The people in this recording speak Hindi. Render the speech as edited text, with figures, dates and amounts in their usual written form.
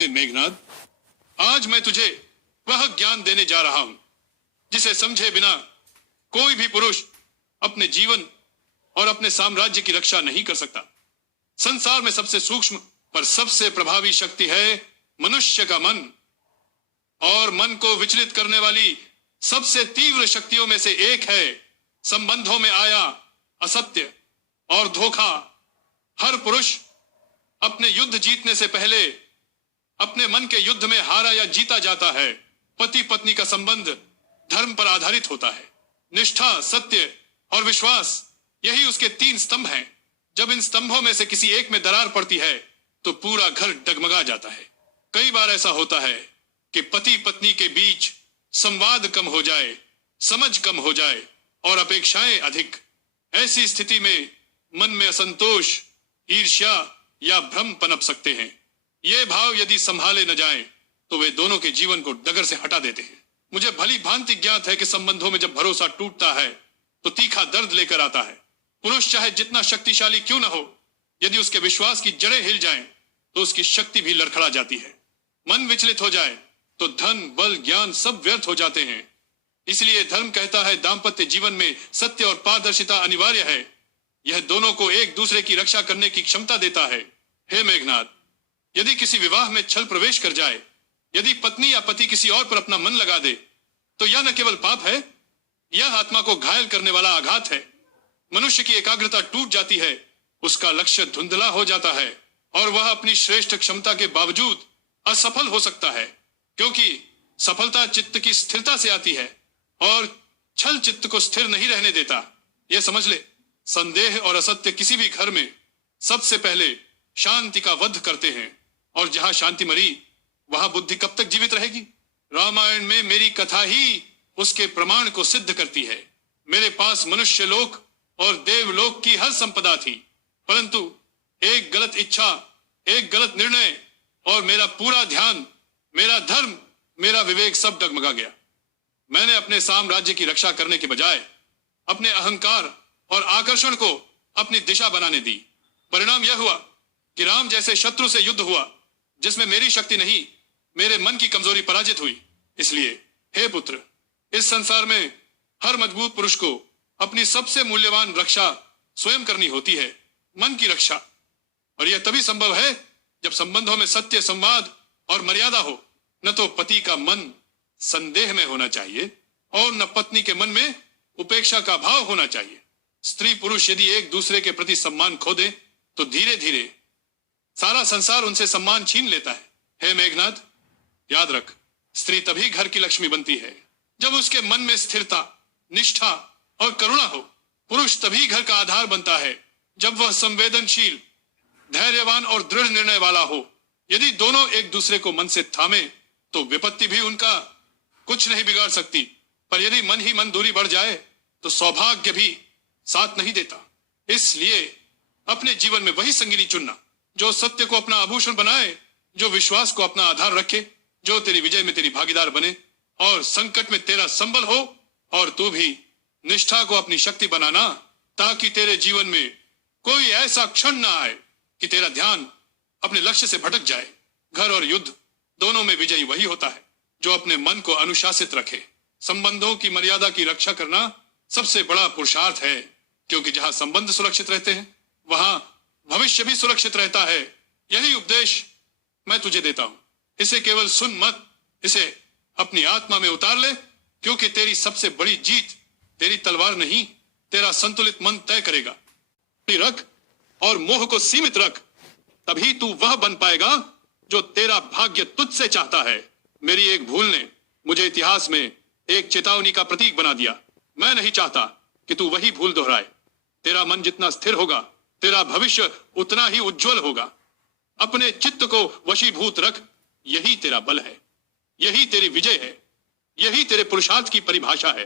मेघनाद, आज मैं तुझे वह ज्ञान देने जा रहा हूं जिसे समझे बिना कोई भी पुरुष अपने जीवन और अपने साम्राज्य की रक्षा नहीं कर सकता। संसार में सबसे सूक्ष्म पर सबसे प्रभावी शक्ति है मनुष्य का मन, और मन को विचलित करने वाली सबसे तीव्र शक्तियों में से एक है संबंधों में आया असत्य और धोखा। हर पुरुष अपने युद्ध जीतने से पहले अपने मन के युद्ध में हारा या जीता जाता है। पति पत्नी का संबंध धर्म पर आधारित होता है। निष्ठा, सत्य और विश्वास, यही उसके 3 स्तंभ हैं। जब इन स्तंभों में से किसी एक में दरार पड़ती है तो पूरा घर डगमगा जाता है। कई बार ऐसा होता है कि पति पत्नी के बीच संवाद कम हो जाए, समझ कम हो जाए और अपेक्षाएं अधिक। ऐसी स्थिति में मन में असंतोष, ईर्ष्या या भ्रम पनप सकते हैं। ये भाव यदि संभाले न जाएं, तो वे दोनों के जीवन को डगर से हटा देते हैं। मुझे भली भांति ज्ञात है कि संबंधों में जब भरोसा टूटता है तो तीखा दर्द लेकर आता है। पुरुष चाहे जितना शक्तिशाली क्यों न हो, यदि उसके विश्वास की जड़ें हिल जाएं, तो उसकी शक्ति भी लड़खड़ा जाती है। मन विचलित हो जाए तो धन, बल, ज्ञान सब व्यर्थ हो जाते हैं। इसलिए धर्म कहता है दाम्पत्य जीवन में सत्य और पारदर्शिता अनिवार्य है। यह दोनों को एक दूसरे की रक्षा करने की क्षमता देता है। हे मेघनाद, यदि किसी विवाह में छल प्रवेश कर जाए, यदि पत्नी या पति किसी और पर अपना मन लगा दे, तो यह न केवल पाप है, यह आत्मा को घायल करने वाला आघात है। मनुष्य की एकाग्रता टूट जाती है, उसका लक्ष्य धुंधला हो जाता है और वह अपनी श्रेष्ठ क्षमता के बावजूद असफल हो सकता है, क्योंकि सफलता चित्त की स्थिरता से आती है और छल चित्त को स्थिर नहीं रहने देता। यह समझ ले, संदेह और असत्य किसी भी घर में सबसे पहले शांति का वध करते हैं, और जहां शांति मरी वहां बुद्धि कब तक जीवित रहेगी। रामायण में मेरी कथा ही उसके प्रमाण को सिद्ध करती है। मेरे पास मनुष्य लोक और देवलोक की हर संपदा थी, परंतु एक गलत इच्छा, एक गलत निर्णय और मेरा पूरा ध्यान, मेरा धर्म, मेरा विवेक सब डगमगा गया। मैंने अपने साम्राज्य की रक्षा करने के बजाय अपने अहंकार और आकर्षण को अपनी दिशा बनाने दी। परिणाम यह हुआ कि राम जैसे शत्रु से युद्ध हुआ जिसमें मेरी शक्ति नहीं, मेरे मन की कमजोरी पराजित हुई। इसलिए हे पुत्र, इस संसार में हर मजबूत पुरुष को अपनी सबसे मूल्यवान रक्षा स्वयं करनी होती है, मन की रक्षा। और यह तभी संभव है जब संबंधों में सत्य, संवाद और मर्यादा हो। न तो पति का मन संदेह में होना चाहिए और न पत्नी के मन में उपेक्षा का भाव होना चाहिए। स्त्री पुरुष यदि एक दूसरे के प्रति सम्मान खो दे तो धीरे धीरे सारा संसार उनसे सम्मान छीन लेता है। हे मेघनाद, याद रख, स्त्री तभी घर की लक्ष्मी बनती है जब उसके मन में स्थिरता, निष्ठा और करुणा हो। पुरुष तभी घर का आधार बनता है जब वह संवेदनशील, धैर्यवान और दृढ़ निर्णय वाला हो। यदि दोनों एक दूसरे को मन से थामे तो विपत्ति भी उनका कुछ नहीं बिगाड़ सकती, पर यदि मन ही मन दूरी बढ़ जाए तो सौभाग्य भी साथ नहीं देता। इसलिए अपने जीवन में वही संगिनी चुनना जो सत्य को अपना आभूषण बनाए, जो विश्वास को अपना आधार रखे, जो तेरी विजय में तेरी भागीदार बने और संकट में तेरा संबल हो। और तू भी निष्ठा को अपनी शक्ति बनाना, ताकि तेरे जीवन में कोई ऐसा क्षण ना आए कि तेरा ध्यान अपने लक्ष्य से भटक जाए। घर और युद्ध दोनों में विजयी वही होता है जो अपने मन को अनुशासित रखे। संबंधों की मर्यादा की रक्षा करना सबसे बड़ा पुरुषार्थ है, क्योंकि जहां संबंध सुरक्षित रहते हैं वहां भविष्य भी सुरक्षित रहता है। यही उपदेश मैं तुझे देता हूं। इसे केवल सुन मत, इसे अपनी आत्मा में उतार ले, क्योंकि तेरी सबसे बड़ी जीत तेरी तलवार नहीं, तेरा संतुलित मन तय करेगा। रख और मोह को सीमित रख, तभी तू वह बन पाएगा जो तेरा भाग्य तुझसे चाहता है। मेरी एक भूल ने मुझे इतिहास में एक चेतावनी का प्रतीक बना दिया। मैं नहीं चाहता कि तू वही भूल दोहराए। तेरा मन जितना स्थिर होगा, तेरा भविष्य उतना ही उज्जवल होगा। अपने चित्त को वशीभूत रख, यही तेरा बल है, यही तेरी विजय है, यही तेरे पुरुषार्थ की परिभाषा है।